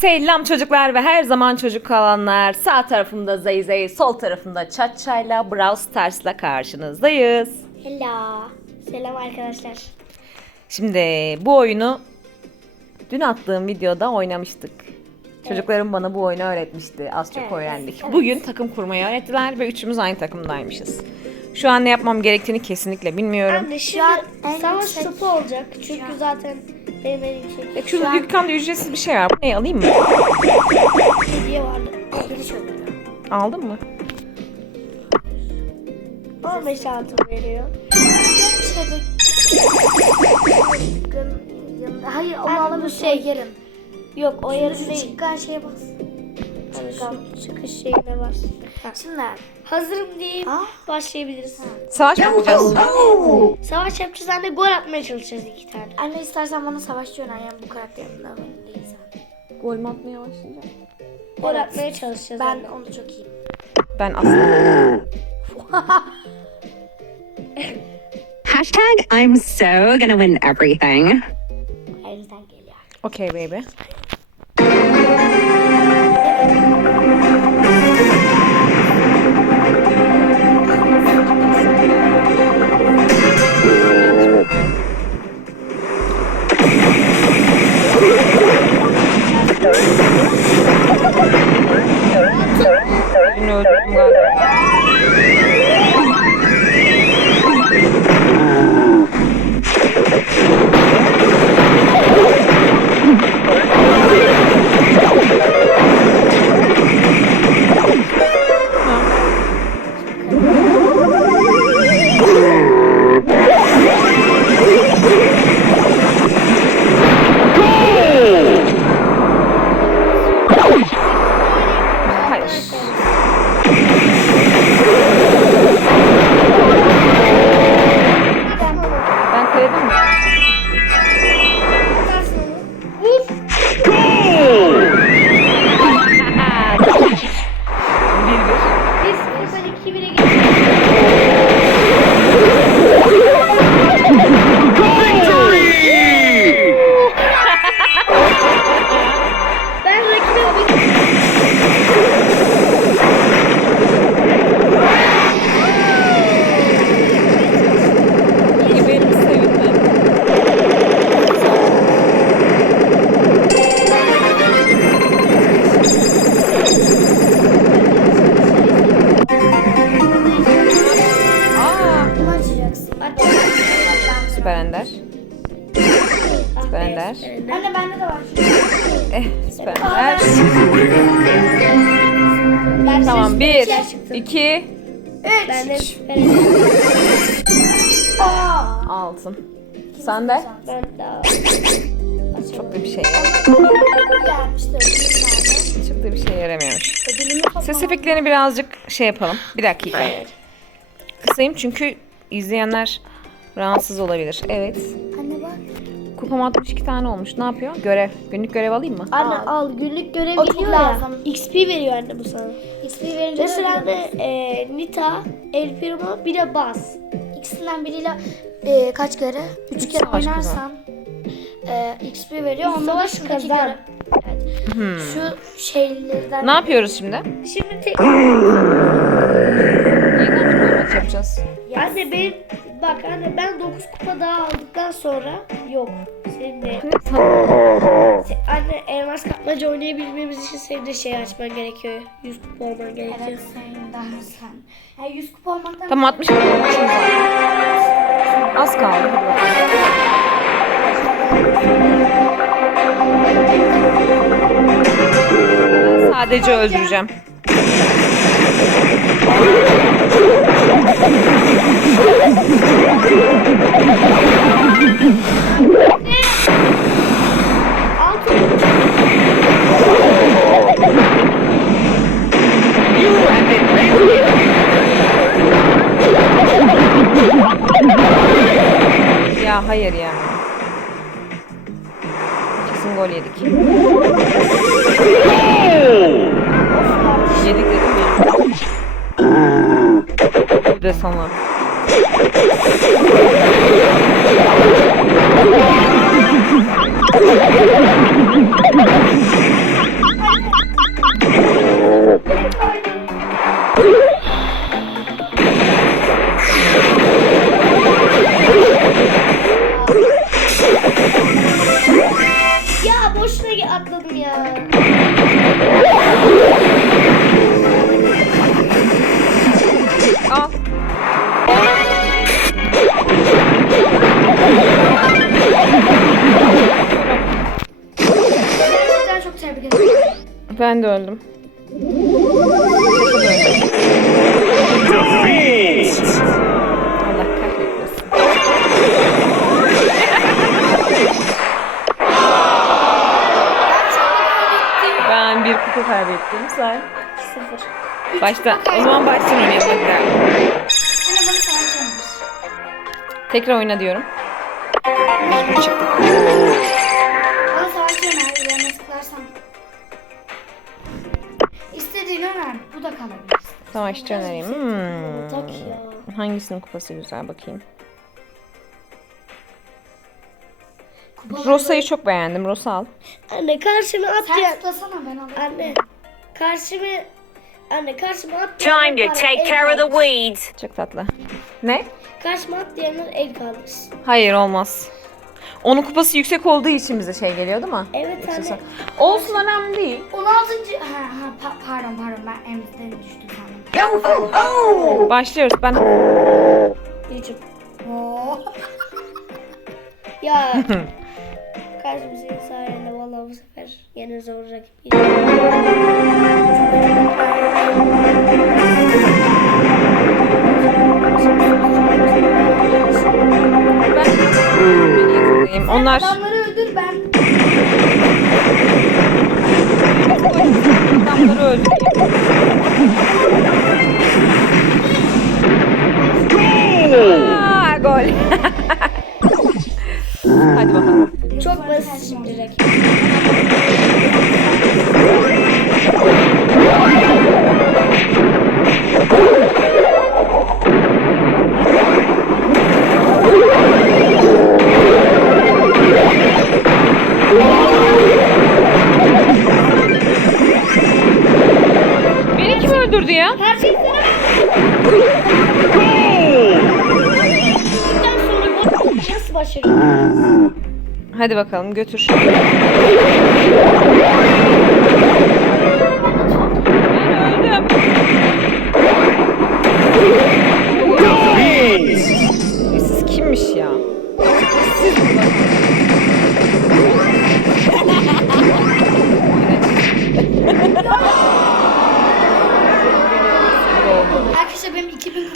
Selam çocuklar ve her zaman çocuk kalanlar. Sağ tarafımda Zeyzey, sol tarafımda Çatça'yla Brawl Stars'la karşınızdayız. Hello. Selam arkadaşlar. Şimdi bu oyunu dün attığım videoda oynamıştık. Çocuklarım bana bu oyunu öğretmişti. Az çok Evet, öğrendik. Bugün takım kurmayı öğrettiler ve üçümüz aynı takımdaymışız. Şu an ne yapmam gerektiğini kesinlikle bilmiyorum. Anne şimdi an en savaş yüksek- topu olacak. Çünkü zaten benim en yüksek Ya şurada dükkanda ücretsiz bir şey var. Bu ne alayım mı? hediye vardı. Aldın mı? 15 altın veriyor. Hayır onu alamıyorsun. şey- Şey yarın. Yok o yarı Şu değil. çıkan şeye bas. Şu çıkış şeyine var. Şimdi Hazırım Ah. başlayabiliriz. Savaş mı yapacağız? Savaş yapacağız anne gol atmaya çalışacağız iki tane. anne istersen bana savaşçı öner. Yani bu karakterimden benim değil zaten. Gol mü atmaya başlayacağım? Gol Evet. atmaya çalışacağız Ben anne. onu çok iyiyim. Ben aslında... Hashtag I'm so gonna win everything. Elimizden geliyor. Okay baby. Okay. Süper Ender. Süper Ender. Anne bende de var. Eh, Süper Ender. Ben Tamam, bir, iki, de süper altın. Sen de? Ben daha Çok da bir şey? Çok da bir şey yaramıyormuş. Ses efektlerini birazcık şey yapalım. Bir dakika. Kısayım çünkü izleyenler rahatsız olabilir. Evet. Anne bak. Kupam 62 tane olmuş. Ne yapıyor? Görev. Günlük görev alayım mı? Anne al günlük görev O çok geliyor ya. lazım. XP veriyor anne bu sana. XP verince Mesela de anne e, Nita, El Primo bir de Bas. ikisinden biriyle e, kaç kere? Üç kere savaş oynarsan e, XP veriyor. Üç Onda da savaş şuradaki kazan. görev. Evet. Şu şeylerden Ne yapıyoruz şimdi? Şimdi tek... Yeniden maç yapacağız. Anne benim... Bak anne ben 9 kupa daha aldıktan sonra yok. Senin de... Ne tamam. Se- Anne elmas kapmaca oynayabilmemiz için senin de şey açman gerekiyor. 100 kupa olman gerekiyor. Evet senin daha sen. Yani 100 kupa olmaktan Tamam 60 kupa olmuşum var. Az kaldı. Ben sadece öldüreceğim. Ben bir kupa kaybettim. Sen? Sıfır. Başta. O zaman baştan oynayalım. Hadi. Anne bana. Tekrar oyna diyorum. Bana savaşacağım eğer yerine tıklarsam. İstediğini öner. Bu da kalabilir. Savaşçı önereyim. Hmm. Hangisinin kupası güzel bakayım. Rosa'yı çok beğendim. Rosa al. Anne karşıma at Sen ya. tıklasana ben alayım. Anne. Karşıma Anne karşıma at. Time to take el care of the kaldırsın. weeds. Çok tatlı. Ne? Karşıma at diyenler el kaldırsın. Hayır olmaz. Onun kupası yüksek olduğu için bize şey geliyor değil mi? Evet Yoksa anne. Olsun önemli değil. 16. Ha, ha, pa- pardon pardon ben emzden düştüm sandım. Başlıyoruz. Ben Diyeceğim. Oo. Ya. Karşım senin sayende valla bu sefer yine zor rakip. ben Onlar Adamları öldür ben. adamları öldüreyim. Aa, gol. Hadi bakalım. Çok basit şimdi Hadi bakalım götür. Siz kimmiş ya?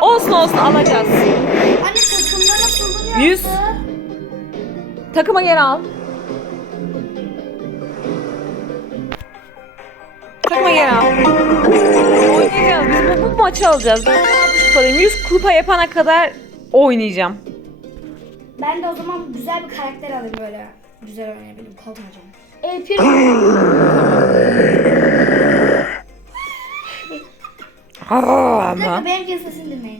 Olsun olsun alacağız. Anne takımda nasıl 100 Takıma geri al. Takıma geri al. Oynayacağız. Biz bu, bu maçı alacağız. Ben 60 kupayım. 100 kupa yapana kadar oynayacağım. Ben de o zaman güzel bir karakter alayım böyle. Güzel oynayabileyim. Colt hocam. El pir. Aa, ama. benimkinin sesini dinleyin.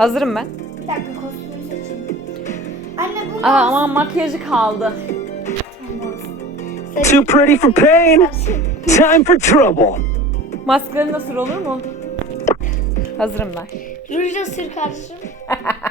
Hazırım ben. Bir dakika kostümünü seçeyim. Anne bu Aa, ama makyajı kaldı. Too pretty for pain. Time for trouble. Maskara nasıl olur mu? Hazırım ben. Rujla sür karşım.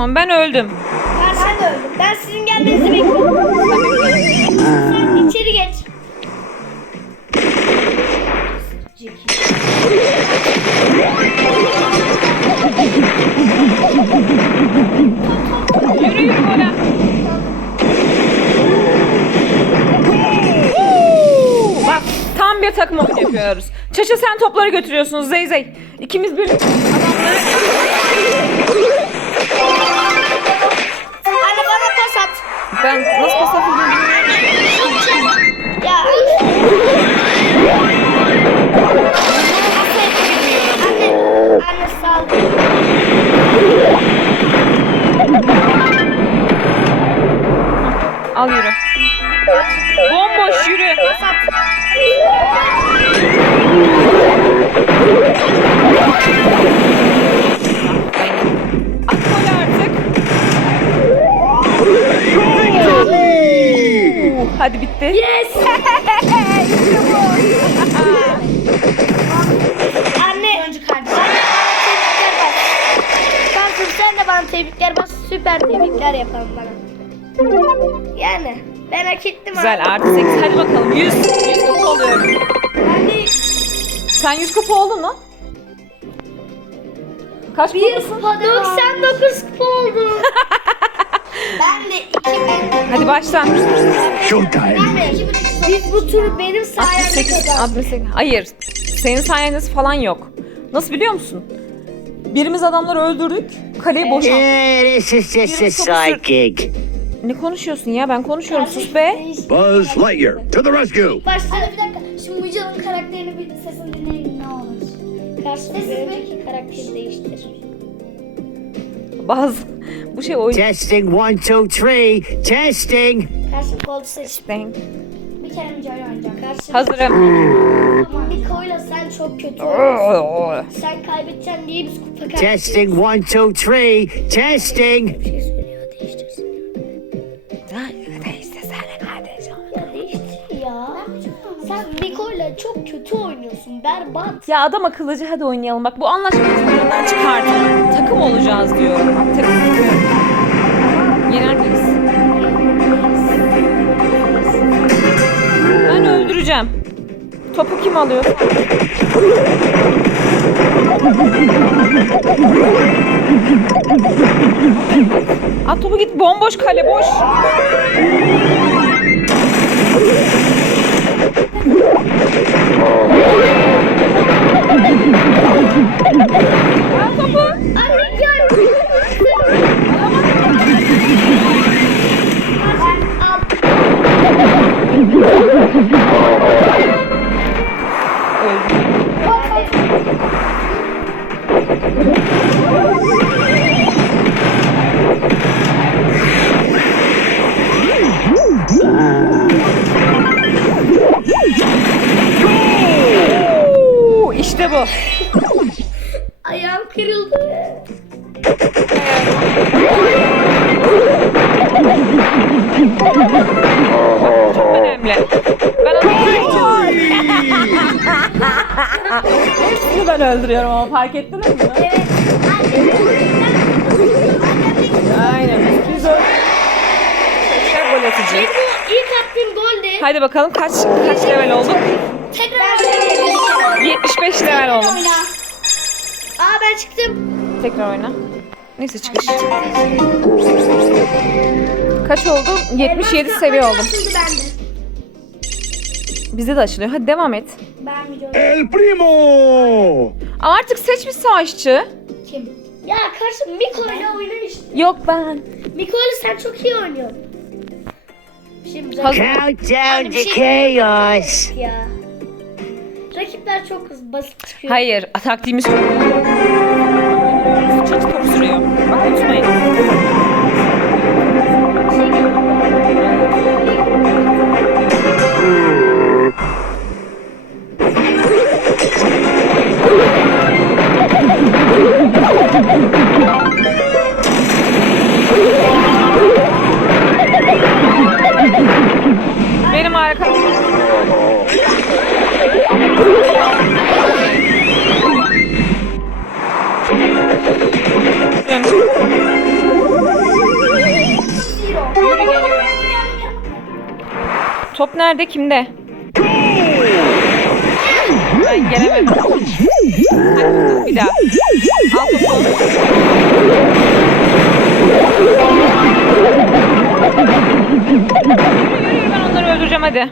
Tamam ben öldüm. Ben de öldüm. Ben sizin gelmenizi bekliyorum. Sen içeri geç. Yürü yürü gole. Bak tam bir takım oyunu yapıyoruz. Çaça sen topları götürüyorsunuz Zey Zey. İkimiz bir adamları... at. Ben nasıl Sen 100 kupa oldun mu? Kaç kupasın? kupa 99 kupa oldum. Ben de 2000. Hadi başla. Showtime. Ben de 2000. Biz bu turu benim sayemde 68, kazandık. 68. Hayır. Senin sayende falan yok. Nasıl biliyor musun? Birimiz adamları öldürdük. Kaleyi boşalttık. Yeah, this is just a side gig. Ne konuşuyorsun ya? Ben konuşuyorum. Sus be. Buzz Lightyear, to the rescue. Başta Hadi bir dakika. Şimdi Müjgan'ın karakterini bir sesini bir mi? önceki karakteri değiştir. Bazı bu şey oyun. Testing one, two, three. Testing. Karşı koltu seç. Bir kere Müjgan'ı oynayacağım. Karşı Hazırım. Miko'yla sen çok kötü oynuyorsun. Sen kaybedeceksin diye biz kupa kaybediyoruz. Testing one, two, three. Testing. Bir şey Berbat. Ya adam akıllıcı hadi oynayalım. Bak bu anlaşmazlıklardan çıkartalım. Takım olacağız diyorum. Bak takım. Yener miyiz? Ben öldüreceğim. Topu kim alıyor? At topu git bomboş kale boş. Ben öldürüyorum ama fark ettiniz mi? Evet. Aynen. Biz öldürdük. Tekrar gol atıcı. Benim bu ilk attığım gol de. Hadi bakalım kaç kaç level olduk? Tekrar oynayalım. 75 level oldum. Oyna. Aa ben çıktım. Tekrar oyna. Neyse çıkış. Kaç oldu? 77 seviye oldum. Şimdi bende. Bizde de açılıyor. Hadi devam et. Ben Müjgan. El primo. Ama artık seç bir savaşçı. Kim? Ya karşı Miko'yla oyna işte. Yok ben. Miko'yla sen çok iyi oynuyorsun. Şimdi Hazır. Countdown to chaos. ya. Rakipler çok hızlı basit çıkıyor. Hayır. Taktiğimiz çok. Çok top sürüyor. Bak unutmayın. Benim harika. Top nerede? Kimde? Ben gelemedim. Hadi bir daha. Al topu. Yürü yürü ben onları öldüreceğim hadi.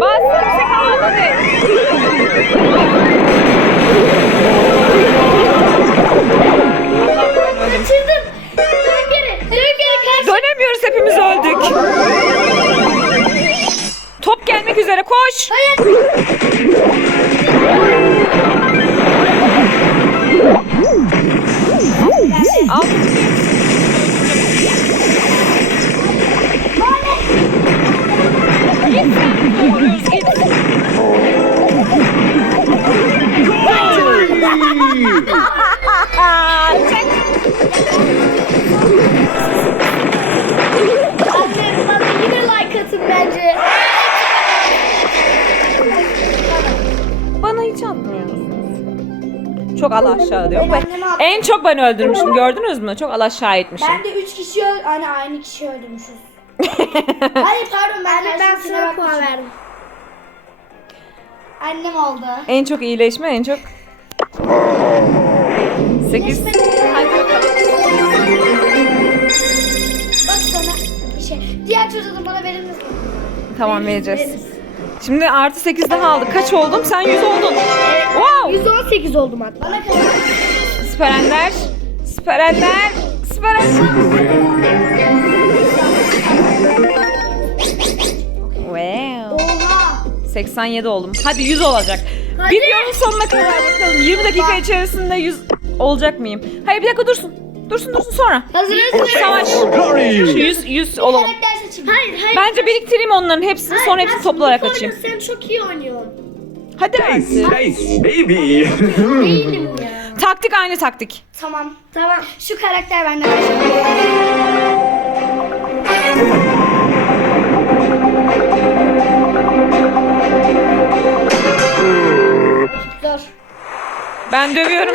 Bas kimse kalmadı hadi. Öldüm. Üzere koş. Al. Çok alaşağı diyor. Ben annemi en çok ben öldürmüşüm gördünüz mü? Çok alaşağı etmişim. Ben de 3 kişi öl hani aynı kişi öldürmüşüz. Hayır pardon ben Anne ben sana puan verdim. Annem oldu. En çok iyileşme en çok 8 Hadi bakalım. Bak sana bir şey. Diğer çocuğu bana verir misin? Tamam vereceğiz. Şimdi artı 8 daha aldık. Kaç oldum? Sen 100 oldun. Wow! 118 oldum hatta. Bana kadar. Süperenler. Süperenler. Süperenler. Wow. Oha. 87 oldum. Hadi 100 olacak. Videonun sonuna kadar bakalım. 20 dakika içerisinde 100 olacak mıyım? Hayır bir dakika dursun. Dursun dursun sonra. Hazırız. Savaş. Şu Glory! 100 100 olalım. Seçimi. Hayır hayır. Bence biriktireyim onların hepsini sonra hepsini toplayarak açayım. Sen çok iyi oynuyorsun. Hadi Nice, artık. nice, baby. Değilim ya. Taktik aynı taktik. Tamam. Tamam. Şu karakter benden. Zor. Ben dövüyorum.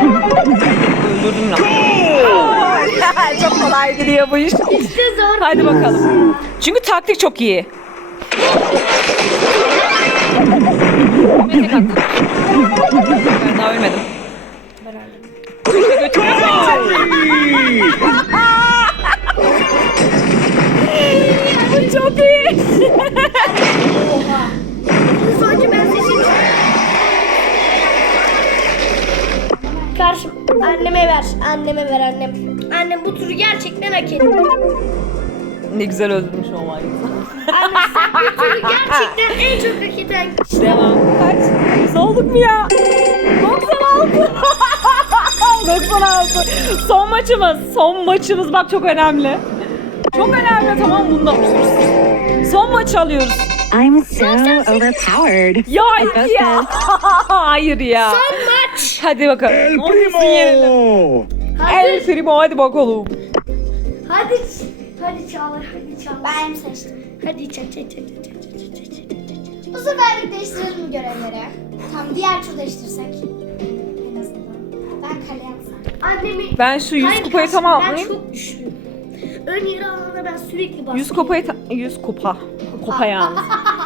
Öldürdüm lan. çok kolay gidiyor bu iş. İşte zor. Hadi bakalım. Çünkü taktik çok iyi. Ben daha ölmedim. İşte götürüyorum. Anneme ver annem. Annem bu turu gerçekten hak etti. Ne güzel öldürmüş o var. Anne sen bu turu gerçekten en çok hak eden kişi. Devam. Kaç? Biz olduk mu ya? 96. 96. Son maçımız. Son maçımız bak çok önemli. Çok önemli tamam bunda. Son maçı alıyoruz. I'm so overpowered. Ya hayır ya. hayır ya. Son maç. Hadi bakalım. El primo! El primo hadi bakalım. Hadi. Hadi Çağlar. Hadi Çağlar. Ben seçtim. Hadi çat çat çat çat çat çat çat çat çat. Bu seferlik değiştirelim mi görevleri? Tamam diğer tur değiştirsek. En azından. Ben kaleye. Annemi... Ben şu 100 Hayır, kupayı karşım, Ben tamamlayayım. çok güçlüyüm. Ön yarı alana ben sürekli bastım. 100 kupayı ta- 100 kupa. Kupa yalnız.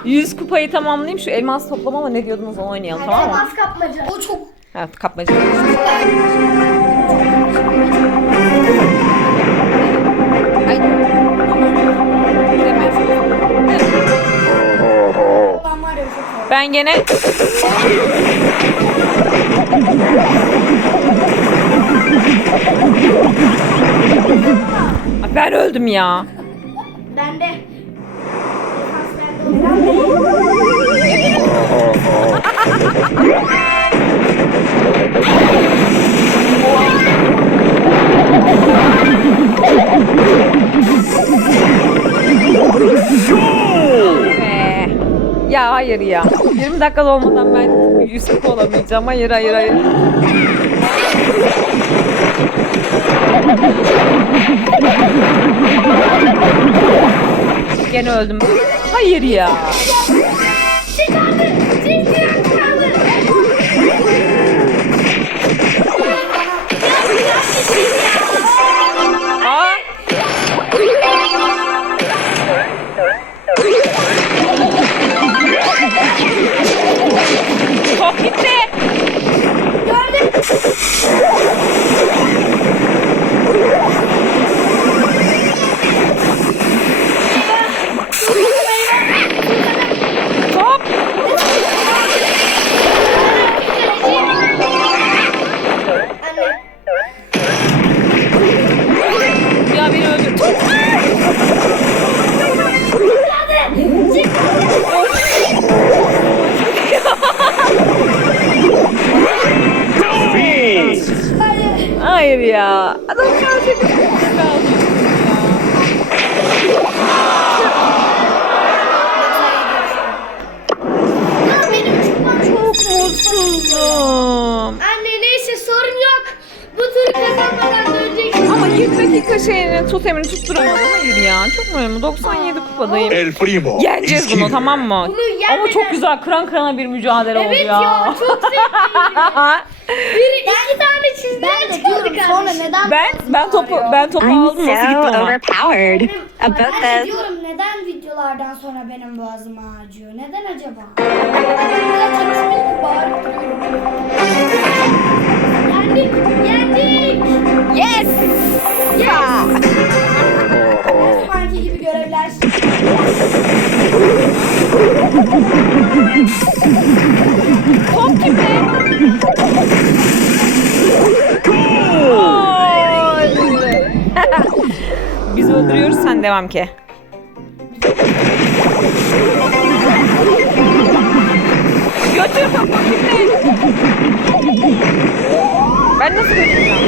100 kupayı tamamlayayım. Şu elmas toplama mı ne diyordunuz onu oynayalım tamam mı? Elmas kapmaca. O çok Evet kapmaca. Ben gene ben öldüm ya. Ben de. Defans Ya hayır ya. 20 dakika olmadan ben 100 kupa olamayacağım. Hayır hayır hayır. Gene öldüm. Hayır ya. hayır ya. Adam sadece çok Mutsuzum. Anne neyse sorun yok. Bu turu kazanmadan döneceksin. Ama 20 dakika şeyini totemini tutturamadım. Hayır ya. Çok mu 97 kupadayım. El primo. Yeneceğiz bunu tamam mı? Bunu Ama çok güzel kıran kırana bir mücadele oldu Evet ya. ya çok zevkliydi. Bir iki tane Ben de sonra kardeşim. neden ben ben topu ben topu I'm aldım nasıl so gitti ama. overpowered about Ben de this. diyorum neden videolardan sonra benim boğazım ağrıyor? Neden acaba? Bağırıp duruyorum. Yendik, yendik. Top kimde? Gol! Biz öldürüyoruz sen devam ki. Götür topu kimde? Ben nasıl götüreceğim?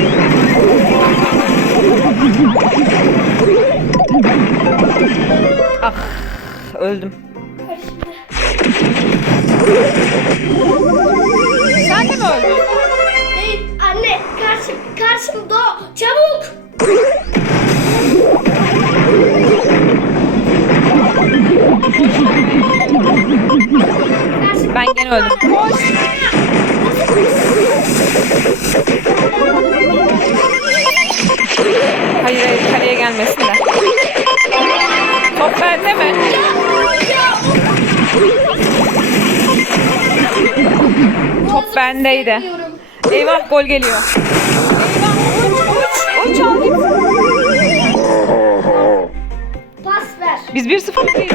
Ah, öldüm. Sen de mi öldün? Değil, anne karşım, karşımda o. Çabuk. Ben gene öldüm. Koş. Hayır hayır kaleye gelmesin de. Top bende mi? Top bendeydi. Eyvah gol geliyor. Eyvah uç uç uç al git. Pas ver. Biz 1-0 değil.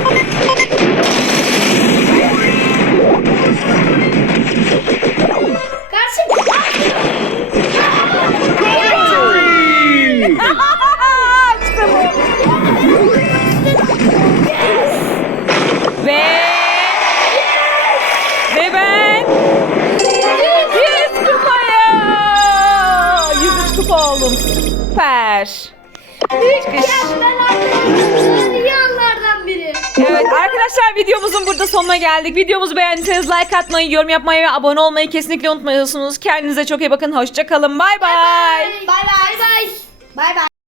Videomuzun burada sonuna geldik. Videomuzu beğendiyseniz like atmayı, yorum yapmayı ve abone olmayı kesinlikle unutmuyorsunuz. Kendinize çok iyi bakın. Hoşçakalın. Bay bay. Bay bay. Bay bay. Bay bay.